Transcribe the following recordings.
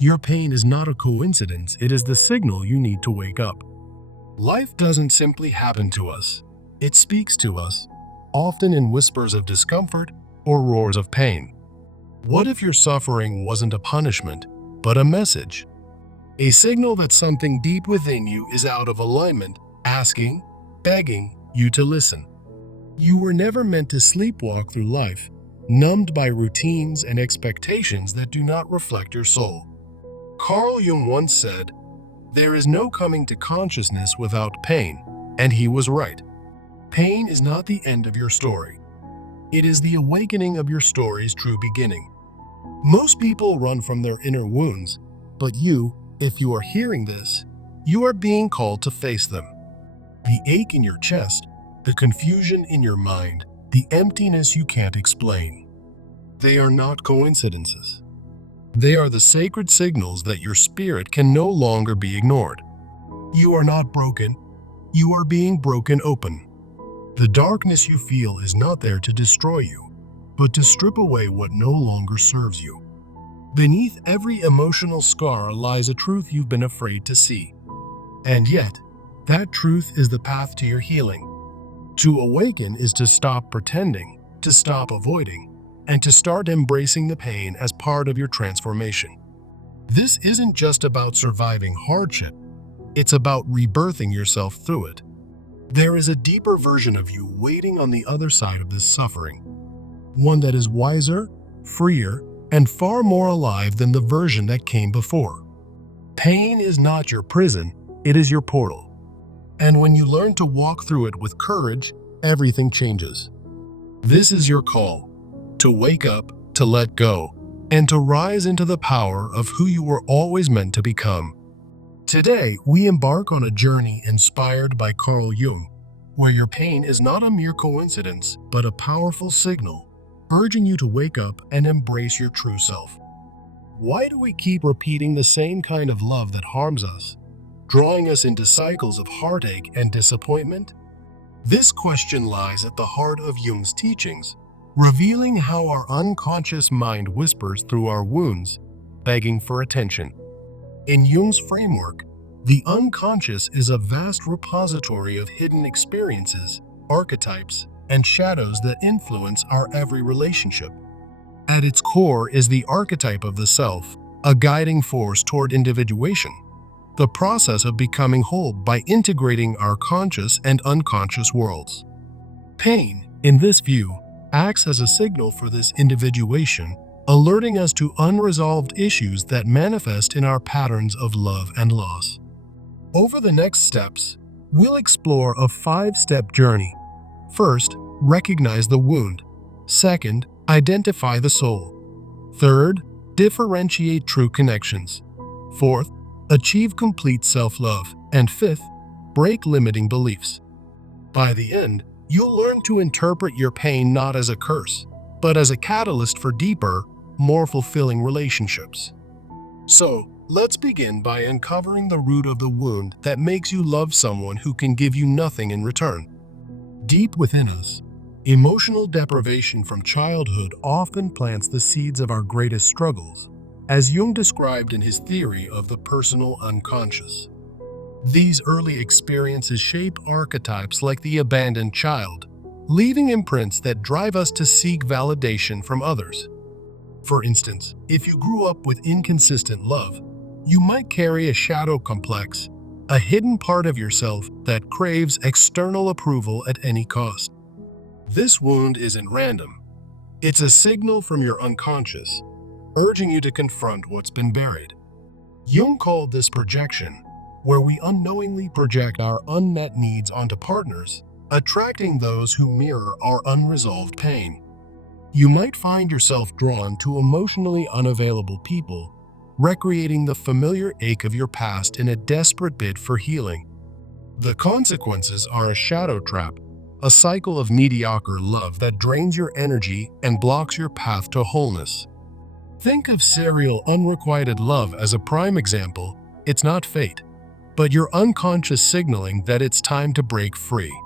Your pain is not a coincidence, it is the signal you need to wake up. Life doesn't simply happen to us. It speaks to us, often in whispers of discomfort or roars of pain. What if your suffering wasn't a punishment, but a message? A signal that something deep within you is out of alignment, asking, begging you to listen. You were never meant to sleepwalk through life, numbed by routines and expectations that do not reflect your soul. Carl Jung once said, "There is no coming to consciousness without pain," and he was right. Pain is not the end of your story. It is the awakening of your story's true beginning. Most people run from their inner wounds, but you, if you are hearing this, you are being called to face them. The ache in your chest, the confusion in your mind, the emptiness you can't explain. They are not coincidences. They are the sacred signals that your spirit can no longer be ignored. You are not broken. You are being broken open. The darkness you feel is not there to destroy you, but to strip away what no longer serves you. Beneath every emotional scar lies a truth you've been afraid to see. And yet, that truth is the path to your healing. To awaken is to stop pretending, to stop avoiding, and to start embracing the pain as part of your transformation. This isn't just about surviving hardship, it's about rebirthing yourself through it. There is a deeper version of you waiting on the other side of this suffering. One that is wiser, freer, and far more alive than the version that came before. Pain is not your prison, it is your portal. And when you learn to walk through it with courage, everything changes. This is your call. To wake up, to let go, and to rise into the power of who you were always meant to become. Today, we embark on a journey inspired by Carl Jung, where your pain is not a mere coincidence, but a powerful signal, urging you to wake up and embrace your true self. Why do we keep repeating the same kind of love that harms us, drawing us into cycles of heartache and disappointment? This question lies at the heart of Jung's teachings, revealing how our unconscious mind whispers through our wounds, begging for attention. In Jung's framework, the unconscious is a vast repository of hidden experiences, archetypes, and shadows that influence our every relationship. At its core is the archetype of the self, a guiding force toward individuation, the process of becoming whole by integrating our conscious and unconscious worlds. Pain, in this view, acts as a signal for this individuation, alerting us to unresolved issues that manifest in our patterns of love and loss. Over the next steps, we'll explore a 5-step journey. First, recognize the wound. Second, identify the soul. Third, differentiate true connections. Fourth, achieve complete self-love. And fifth, break limiting beliefs. By the end, you'll learn to interpret your pain not as a curse, but as a catalyst for deeper, more fulfilling relationships. So, let's begin by uncovering the root of the wound that makes you love someone who can give you nothing in return. Deep within us, emotional deprivation from childhood often plants the seeds of our greatest struggles, as Jung described in his theory of the personal unconscious. These early experiences shape archetypes like the abandoned child, leaving imprints that drive us to seek validation from others. For instance, if you grew up with inconsistent love, you might carry a shadow complex, a hidden part of yourself that craves external approval at any cost. This wound isn't random. It's a signal from your unconscious, urging you to confront what's been buried. Jung called this projection, where we unknowingly project our unmet needs onto partners, attracting those who mirror our unresolved pain. You might find yourself drawn to emotionally unavailable people, recreating the familiar ache of your past in a desperate bid for healing. The consequences are a shadow trap, a cycle of mediocre love that drains your energy and blocks your path to wholeness. Think of serial unrequited love as a prime example. It's not fate, but your unconscious signaling that it's time to break free.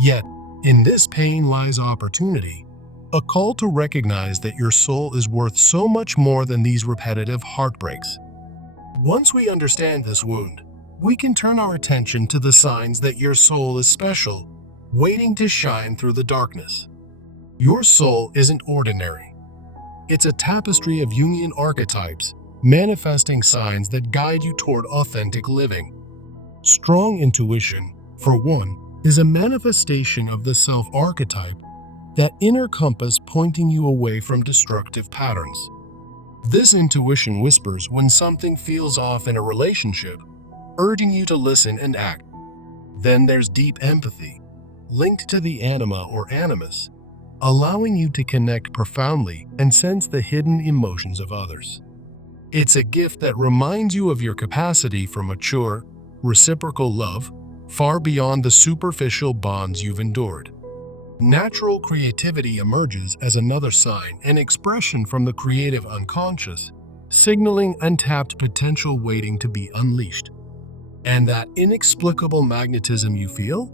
Yet, in this pain lies opportunity, a call to recognize that your soul is worth so much more than these repetitive heartbreaks. Once we understand this wound, we can turn our attention to the signs that your soul is special, waiting to shine through the darkness. Your soul isn't ordinary. It's a tapestry of Jungian archetypes, manifesting signs that guide you toward authentic living. Strong intuition, for one, is a manifestation of the self archetype, that inner compass pointing you away from destructive patterns. This intuition whispers when something feels off in a relationship, urging you to listen and act. Then there's deep empathy, linked to the anima or animus, allowing you to connect profoundly and sense the hidden emotions of others. It's a gift that reminds you of your capacity for mature, reciprocal love, far beyond the superficial bonds you've endured. Natural creativity emerges as another sign, an expression from the creative unconscious, signaling untapped potential waiting to be unleashed. And that inexplicable magnetism you feel?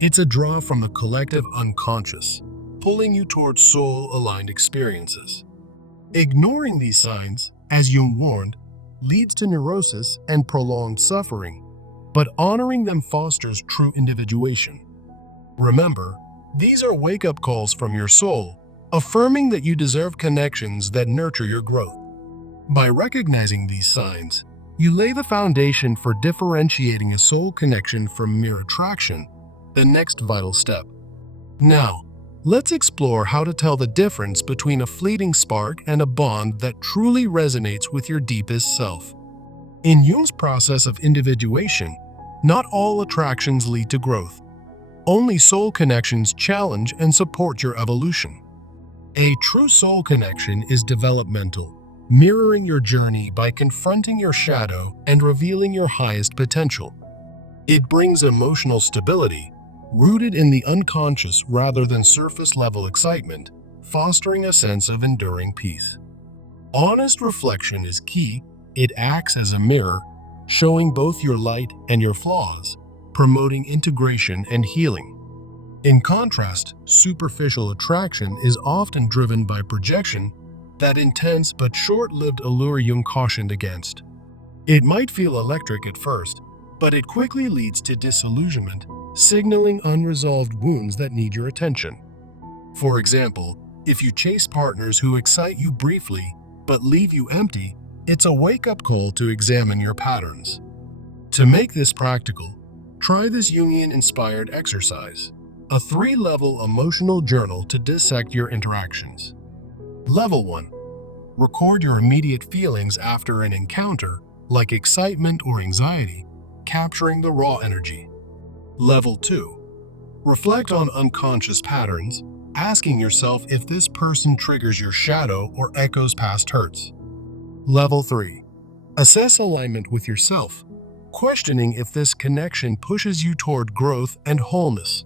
It's a draw from the collective unconscious, pulling you towards soul-aligned experiences. Ignoring these signs, as Jung warned, leads to neurosis and prolonged suffering, but honoring them fosters true individuation. Remember, these are wake-up calls from your soul, affirming that you deserve connections that nurture your growth. By recognizing these signs, you lay the foundation for differentiating a soul connection from mere attraction, the next vital step. Now, let's explore how to tell the difference between a fleeting spark and a bond that truly resonates with your deepest self. In Jung's process of individuation, not all attractions lead to growth. Only soul connections challenge and support your evolution. A true soul connection is developmental, mirroring your journey by confronting your shadow and revealing your highest potential. It brings emotional stability, rooted in the unconscious rather than surface-level excitement, fostering a sense of enduring peace. Honest reflection is key. It acts as a mirror, showing both your light and your flaws, promoting integration and healing. In contrast, superficial attraction is often driven by projection, that intense but short-lived allure Jung cautioned against. It might feel electric at first, but it quickly leads to disillusionment, signaling unresolved wounds that need your attention. For example, if you chase partners who excite you briefly but leave you empty, it's a wake-up call to examine your patterns. To make this practical, try this Jungian-inspired exercise, a 3-level emotional journal to dissect your interactions. Level 1. Record your immediate feelings after an encounter, like excitement or anxiety, capturing the raw energy. Level 2. Reflect on unconscious patterns, asking yourself if this person triggers your shadow or echoes past hurts. Level 3. Assess alignment with yourself, questioning if this connection pushes you toward growth and wholeness.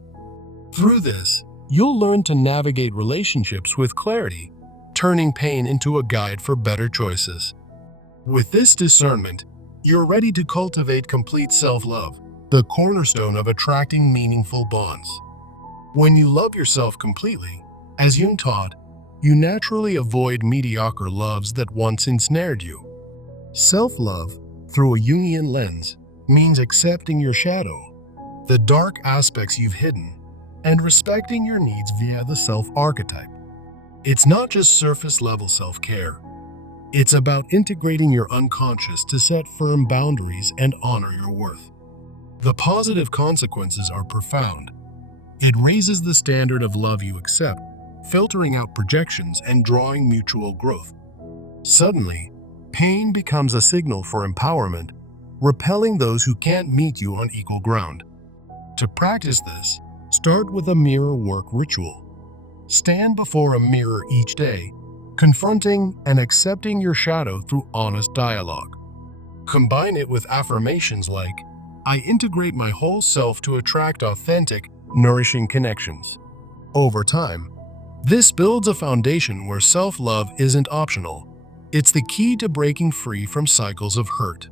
Through this, you'll learn to navigate relationships with clarity, turning pain into a guide for better choices. With this discernment, you're ready to cultivate complete self-love, the cornerstone of attracting meaningful bonds. When you love yourself completely, as Jung taught, you naturally avoid mediocre loves that once ensnared you. Self-love, through a Jungian lens, means accepting your shadow, the dark aspects you've hidden, and respecting your needs via the self-archetype. It's not just surface-level self-care. It's about integrating your unconscious to set firm boundaries and honor your worth. The positive consequences are profound. It raises the standard of love you accept, filtering out projections and drawing mutual growth. Suddenly, pain becomes a signal for empowerment, repelling those who can't meet you on equal ground. To practice this, start with a mirror work ritual. Stand before a mirror each day, confronting and accepting your shadow through honest dialogue. Combine it with affirmations like, "I integrate my whole self to attract authentic, nourishing connections." Over time, this builds a foundation where self-love isn't optional. It's the key to breaking free from cycles of hurt.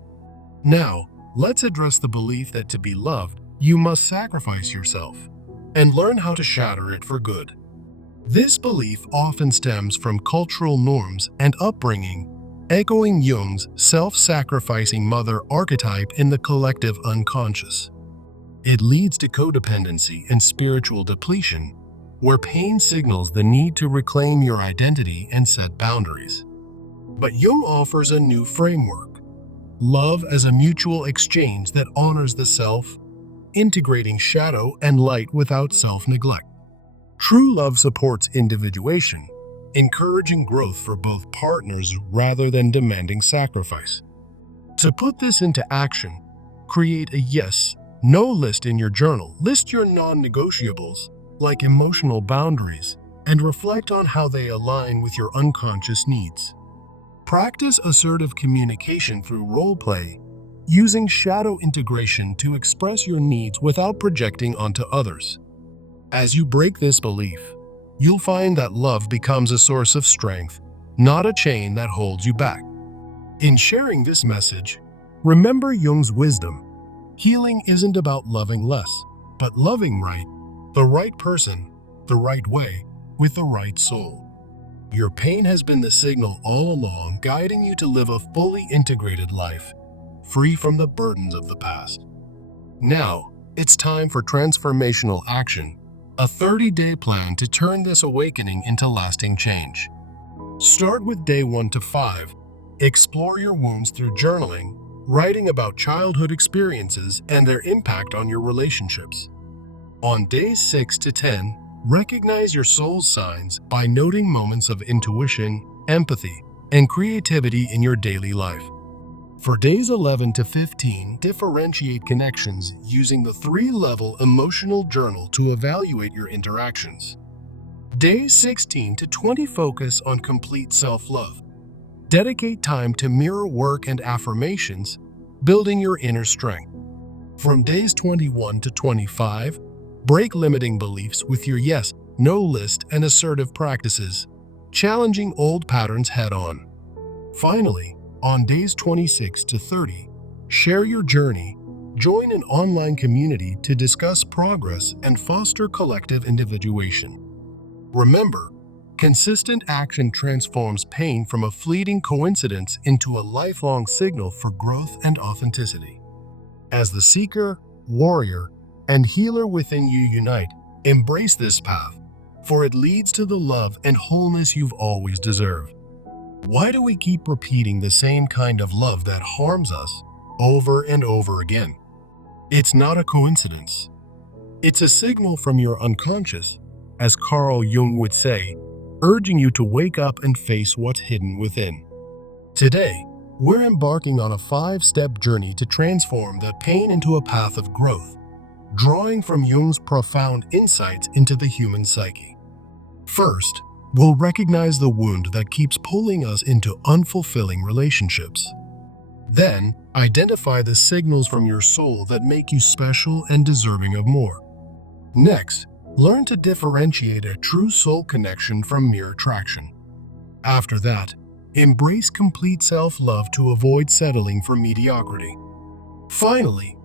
Now, let's address the belief that to be loved, you must sacrifice yourself, and learn how to shatter it for good. This belief often stems from cultural norms and upbringing, echoing Jung's self-sacrificing mother archetype in the collective unconscious. It leads to codependency and spiritual depletion, where pain signals the need to reclaim your identity and set boundaries. But Jung offers a new framework: love as a mutual exchange that honors the self, integrating shadow and light without self-neglect. True love supports individuation, encouraging growth for both partners rather than demanding sacrifice. To put this into action, create a yes/no list in your journal. List your non-negotiables, like emotional boundaries, and reflect on how they align with your unconscious needs. Practice assertive communication through role play, using shadow integration to express your needs without projecting onto others. As you break this belief, you'll find that love becomes a source of strength, not a chain that holds you back. In sharing this message, remember Jung's wisdom. Healing isn't about loving less, but loving right, the right person, the right way, with the right soul. Your pain has been the signal all along, guiding you to live a fully integrated life, free from the burdens of the past. Now, it's time for transformational action, a 30-day plan to turn this awakening into lasting change. Start with day 1 to 5. Explore your wounds through journaling, writing about childhood experiences and their impact on your relationships. On days 6 to 10, recognize your soul's signs by noting moments of intuition, empathy, and creativity in your daily life. For days 11 to 15, differentiate connections using the 3-level emotional journal to evaluate your interactions. Days 16 to 20, focus on complete self-love. Dedicate time to mirror work and affirmations, building your inner strength. From days 21 to 25, break limiting beliefs with your yes/no list and assertive practices, challenging old patterns head-on. Finally, on days 26 to 30, share your journey, join an online community to discuss progress and foster collective individuation. Remember, consistent action transforms pain from a fleeting coincidence into a lifelong signal for growth and authenticity. As the seeker, warrior, and healer within you unite, embrace this path, for it leads to the love and wholeness you've always deserved. Why do we keep repeating the same kind of love that harms us over and over again? It's not a coincidence. It's a signal from your unconscious, as Carl Jung would say, urging you to wake up and face what's hidden within. Today, we're embarking on a 5-step journey to transform that pain into a path of growth, drawing from Jung's profound insights into the human psyche. First, we'll recognize the wound that keeps pulling us into unfulfilling relationships. Then, identify the signals from your soul that make you special and deserving of more. Next, learn to differentiate a true soul connection from mere attraction. After that, embrace complete self-love to avoid settling for mediocrity. Finally,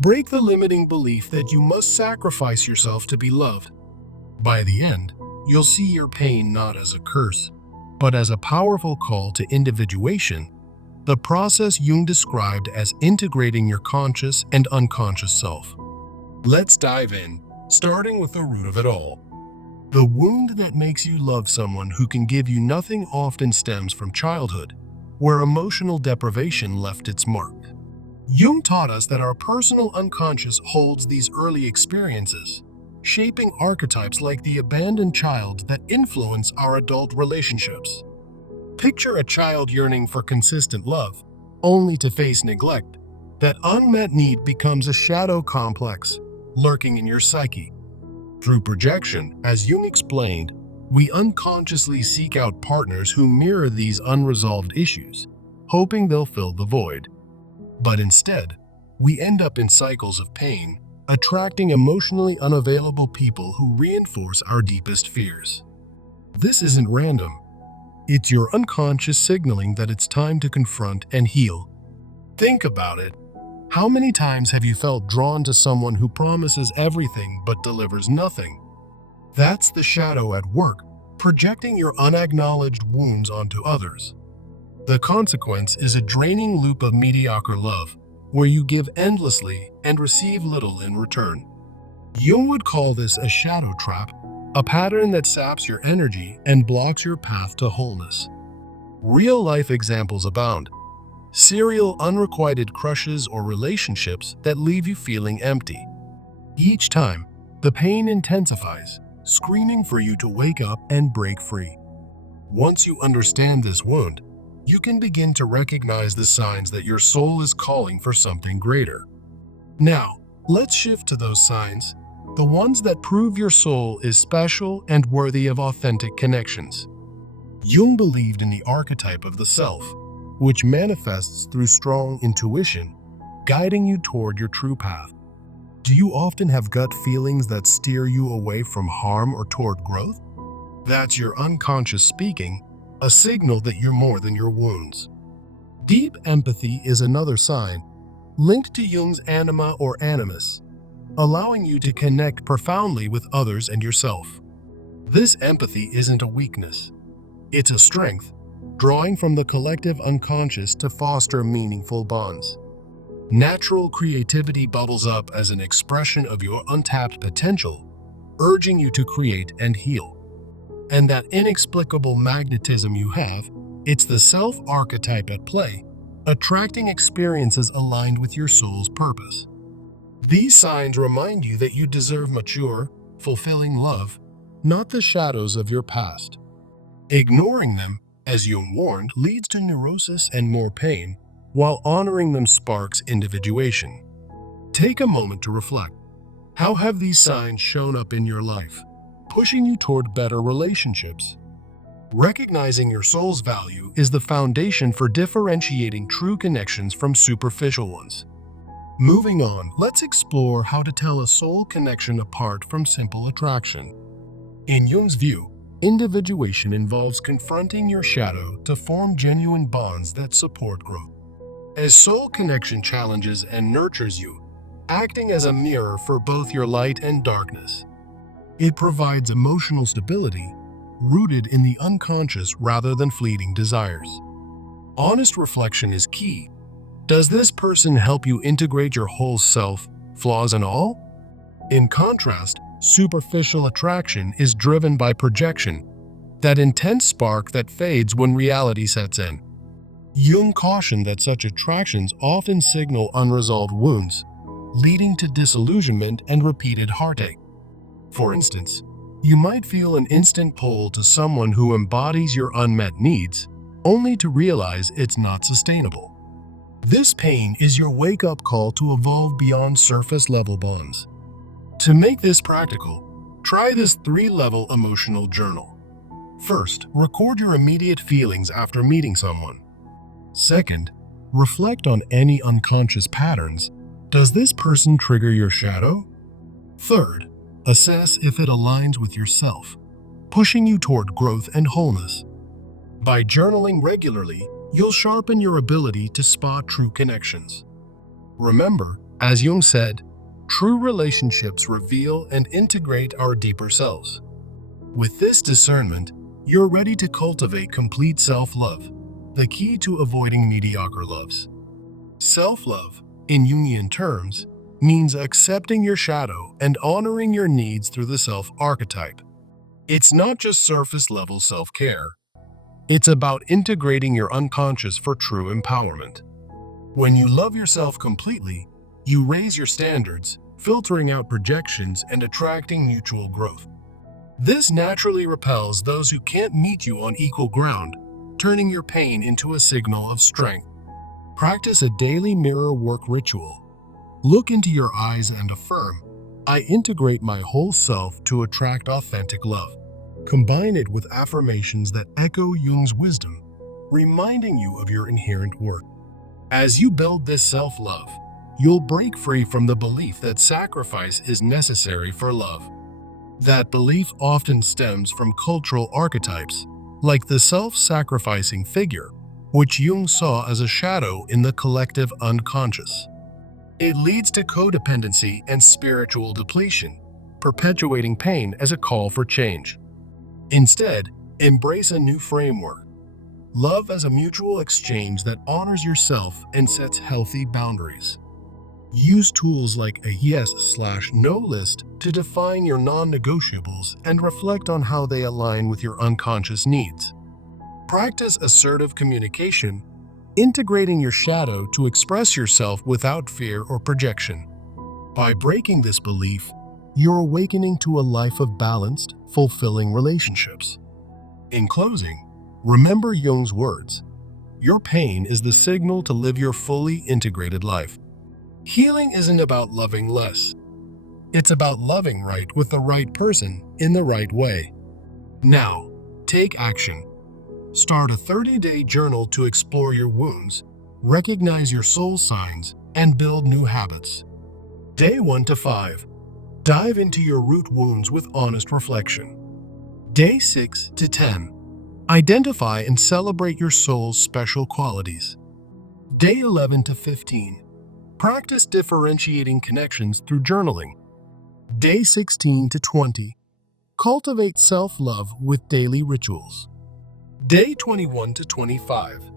break the limiting belief that you must sacrifice yourself to be loved. By the end, you'll see your pain not as a curse, but as a powerful call to individuation, the process Jung described as integrating your conscious and unconscious self. Let's dive in, starting with the root of it all. The wound that makes you love someone who can give you nothing often stems from childhood, where emotional deprivation left its mark. Jung taught us that our personal unconscious holds these early experiences, shaping archetypes like the abandoned child that influence our adult relationships. Picture a child yearning for consistent love, only to face neglect. That unmet need becomes a shadow complex, lurking in your psyche. Through projection, as Jung explained, we unconsciously seek out partners who mirror these unresolved issues, hoping they'll fill the void. But instead, we end up in cycles of pain, attracting emotionally unavailable people who reinforce our deepest fears. This isn't random. It's your unconscious signaling that it's time to confront and heal. Think about it. How many times have you felt drawn to someone who promises everything but delivers nothing? That's the shadow at work, projecting your unacknowledged wounds onto others. The consequence is a draining loop of mediocre love, where you give endlessly and receive little in return. Jung would call this a shadow trap, a pattern that saps your energy and blocks your path to wholeness. Real-life examples abound. Serial unrequited crushes or relationships that leave you feeling empty. Each time, the pain intensifies, screaming for you to wake up and break free. Once you understand this wound, you can begin to recognize the signs that your soul is calling for something greater. Now, let's shift to those signs, the ones that prove your soul is special and worthy of authentic connections. Jung believed in the archetype of the self, which manifests through strong intuition, guiding you toward your true path. Do you often have gut feelings that steer you away from harm or toward growth? That's your unconscious speaking, a signal that you're more than your wounds. Deep empathy is another sign, linked to Jung's anima or animus, allowing you to connect profoundly with others and yourself. This empathy isn't a weakness. It's a strength, drawing from the collective unconscious to foster meaningful bonds. Natural creativity bubbles up as an expression of your untapped potential, urging you to create and heal. And that inexplicable magnetism you have, it's the self-archetype at play, attracting experiences aligned with your soul's purpose. These signs remind you that you deserve mature, fulfilling love, not the shadows of your past. Ignoring them, as Jung warned, leads to neurosis and more pain, while honoring them sparks individuation. Take a moment to reflect. How have these signs shown up in your life, pushing you toward better relationships? Recognizing your soul's value is the foundation for differentiating true connections from superficial ones. Moving on, let's explore how to tell a soul connection apart from simple attraction. In Jung's view, individuation involves confronting your shadow to form genuine bonds that support growth. As soul connection challenges and nurtures you, acting as a mirror for both your light and darkness. It provides emotional stability, rooted in the unconscious rather than fleeting desires. Honest reflection is key. Does this person help you integrate your whole self, flaws and all? In contrast, superficial attraction is driven by projection, that intense spark that fades when reality sets in. Jung cautioned that such attractions often signal unresolved wounds, leading to disillusionment and repeated heartache. For instance, you might feel an instant pull to someone who embodies your unmet needs, only to realize it's not sustainable. This pain is your wake-up call to evolve beyond surface-level bonds. To make this practical, try this 3-level emotional journal. First, record your immediate feelings after meeting someone. Second, reflect on any unconscious patterns. Does this person trigger your shadow? Third, assess if it aligns with yourself, pushing you toward growth and wholeness. By journaling regularly, you'll sharpen your ability to spot true connections. Remember, as Jung said, true relationships reveal and integrate our deeper selves. With this discernment, you're ready to cultivate complete self-love, the key to avoiding mediocre loves. Self-love, in Jungian terms, means accepting your shadow and honoring your needs through the self-archetype. It's not just surface-level self-care. It's about integrating your unconscious for true empowerment. When you love yourself completely, you raise your standards, filtering out projections and attracting mutual growth. This naturally repels those who can't meet you on equal ground, turning your pain into a signal of strength. Practice a daily mirror work ritual. Look into your eyes and affirm, I integrate my whole self to attract authentic love. Combine it with affirmations that echo Jung's wisdom, reminding you of your inherent worth. As you build this self-love, you'll break free from the belief that sacrifice is necessary for love. That belief often stems from cultural archetypes, like the self-sacrificing figure, which Jung saw as a shadow in the collective unconscious. It leads to codependency and spiritual depletion, perpetuating pain as a call for change. Instead, embrace a new framework. Love as a mutual exchange that honors yourself and sets healthy boundaries. Use tools like a yes/no list to define your non-negotiables and reflect on how they align with your unconscious needs. Practice assertive communication, integrating your shadow to express yourself without fear or projection. By breaking this belief, you're awakening to a life of balanced, fulfilling relationships. In closing, remember Jung's words: your pain is the signal to live your fully integrated life. Healing isn't about loving less. It's about loving right with the right person in the right way. Now, take action. Start a 30-day journal to explore your wounds, recognize your soul signs, and build new habits. Day 1 to 5. Dive into your root wounds with honest reflection. Day 6 to 10. Identify and celebrate your soul's special qualities. Day 11 to 15. Practice differentiating connections through journaling. Day 16 to 20. Cultivate self-love with daily rituals. Day 21 to 25.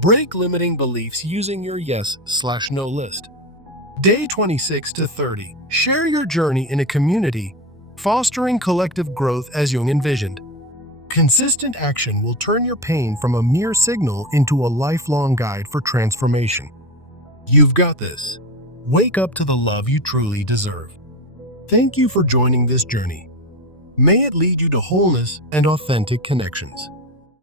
Break limiting beliefs using your yes/no list. Day 26 to 30. Share your journey in a community, fostering collective growth as Jung envisioned. Consistent action will turn your pain from a mere signal into a lifelong guide for transformation. You've got this. Wake up to the love you truly deserve. Thank you for joining this journey. May it lead you to wholeness and authentic connections.